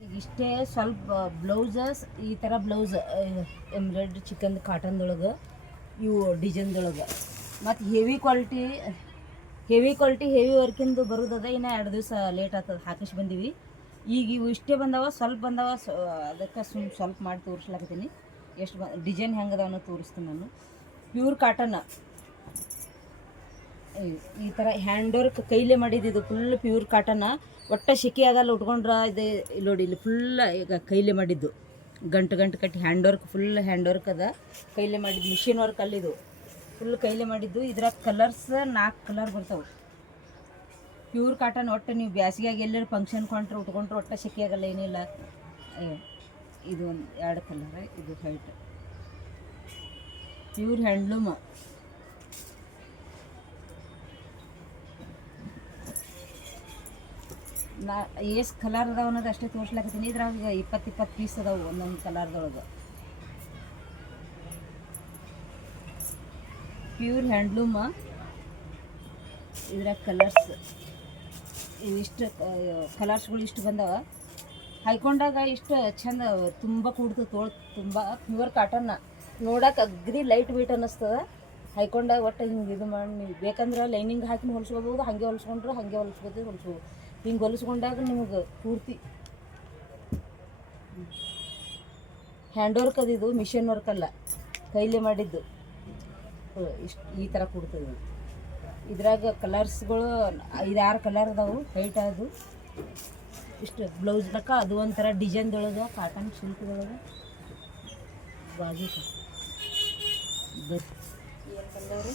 ಇಷ್ಟೇ ಸ್ವಲ್ಪ ಬ್ಲೌಸಸ್ ಈ ಥರ ಬ್ಲೌಸ್ ಎಂಬ್ರಾಯ್ಡ್ರಿ ಚಿಕನ್ ಕಾಟನ್ದೊಳಗೆ ಇವು ಡಿಸೈನ್ದೊಳಗೆ ಮತ್ತು ಹೆವಿ ಕ್ವಾಲಿಟಿ ಹೆವಿ ವರ್ಕಿಂದು ಬರೋದದ ಇನ್ನು 2 ದಿವಸ ಲೇಟ್ ಆಗ್ತದೆ ಹಾಕಿಸಿ ಬಂದೀವಿ. ಈಗ ಇವು ಇಷ್ಟೇ ಬಂದವ, ಸ್ವಲ್ಪ ಬಂದವ, ಅದಕ್ಕೆ ಸ್ವಲ್ಪ ಮಾಡಿ ತೋರಿಸ್ಲಾಕತ್ತೀನಿ. ಎಷ್ಟು ಡಿಸೈನ್ ಹೆಂಗೆ ಅದಾವನ್ನೋ ತೋರಿಸ್ತೀನಿ ನಾನು. ಪ್ಯೂರ್ ಕಾಟನ್ ಈ ಥರ ಹ್ಯಾಂಡ್ ವರ್ಕ್ ಕೈಲೇ ಮಾಡಿದ್ದು, ಫುಲ್ ಪ್ಯೂರ್ ಕಾಟನ್. ಒಟ್ಟು ಸೆಕೆ ಆಗಲ್ಲ ಉಟ್ಕೊಂಡ್ರೆ. ಇದು ನೋಡಿ, ಇಲ್ಲಿ ಫುಲ್ ಈಗ ಕೈಲೇ ಮಾಡಿದ್ದು, ಗಂಟು ಕಟ್ಟಿ hand work, full hand work ಅದ, ಕೈಲೇ ಮಾಡಿದ್ದು. ಮಿಷಿನ್ ವರ್ಕ್ ಅಲ್ಲಿದು ಫುಲ್ ಕೈಲೇ ಮಾಡಿದ್ದು. ಇದ್ರಾಗ ಕಲರ್ಸ್ 4 ಕಲರ್ ಬರ್ತಾವೆ. Pure cotton. ಒಟ್ಟು ನೀವು ಬ್ಯಾಸಿಗೆಯಾಗಿ ಎಲ್ಲರೂ ಫಂಕ್ಷನ್ ಉಟ್ಕೊಂಡ್ರೆ ಒಟ್ಟು ಸೆಕೆ ಆಗಲ್ಲ, ಏನಿಲ್ಲ. ಇದು ಒಂದು 2 ಕಲರ್, ಇದು ವೈಟ್, ಪ್ಯೂರ್ ಹ್ಯಾಂಡ್ಲೂಮ್. ಎಷ್ಟು ಕಲರ್ ಅದಾವ ಅನ್ನೋದು ಅಷ್ಟೇ ತೋರಿಸ್ಲಾಕತ್ತೀನಿ. ಇದ್ರಾಗ 20 ಪೀಸ್ ಅದಾವೆ ಒಂದೊಂದು ಕಲರ್ದೊಳಗೆ. Pure handloom. ಇದ್ರಾಗ ಕಲರ್ಸ್ ಇವಿಷ್ಟು ಕಲರ್ಸ್ಗಳು ಇಷ್ಟು ಬಂದವ. ಹಾಯ್ಕೊಂಡಾಗ ಇಷ್ಟು ಚಂದ ತುಂಬ ಕೂಡ್ತು, ತೋಳು ತುಂಬ. ಪ್ಯೂರ್ ಕಾಟನ್ನ ನೋಡಕ್ಕೆ ಅಗ್ರಿ ಲೈಟ್ ವೆಯ್ಟ್ ಅನ್ನಿಸ್ತದೆ. ಹಾಯ್ಕೊಂಡಾಗ ಒಟ್ಟು ಹಿಂಗೆ ಇದು ಮಾಡಿ, ನೀವು ಬೇಕಂದ್ರೆ ಲೈನಿಂಗ್ ಹಾಕಿ ಹೊಲಿಸ್ಕೋಬೋದು, ಹಾಗೆ ಹೊಲಿಸ್ಕೊಂಡ್ರೆ ಹಾಗೆ ಹೊಲಿಸ್ಬೋದು. ಹಿಂಗೆ ಹೊಲಿಸ್ಕೊಂಡಾಗ ನಿಮ್ಗೆ ಪೂರ್ತಿ ಹ್ಯಾಂಡ್ ವರ್ಕ್ ಅದಿದು, ಮಿಷಿನ್ ವರ್ಕ್ ಅಲ್ಲ, ಕೈಲೇ ಮಾಡಿದ್ದು. ಇಷ್ಟು ಈ ಥರ ಕೊಡ್ತದೆ. ಇದ್ರಾಗ ಕಲರ್ಸ್ಗಳು 5-6 ಕಲರ್ ಅದಾವು. ವೈಟ್ ಅದು ಇಷ್ಟು ಬ್ಲೌಸ್ ಬೇಕಾ. ಅದು ಒಂಥರ ಡಿಸೈನ್ದೊಳಗೆ, ಕಾಟನ್ ಸಿಲ್ಕ್ದೊಳಗೆ ಬಾಜು ಏನು ಬಂದವರು.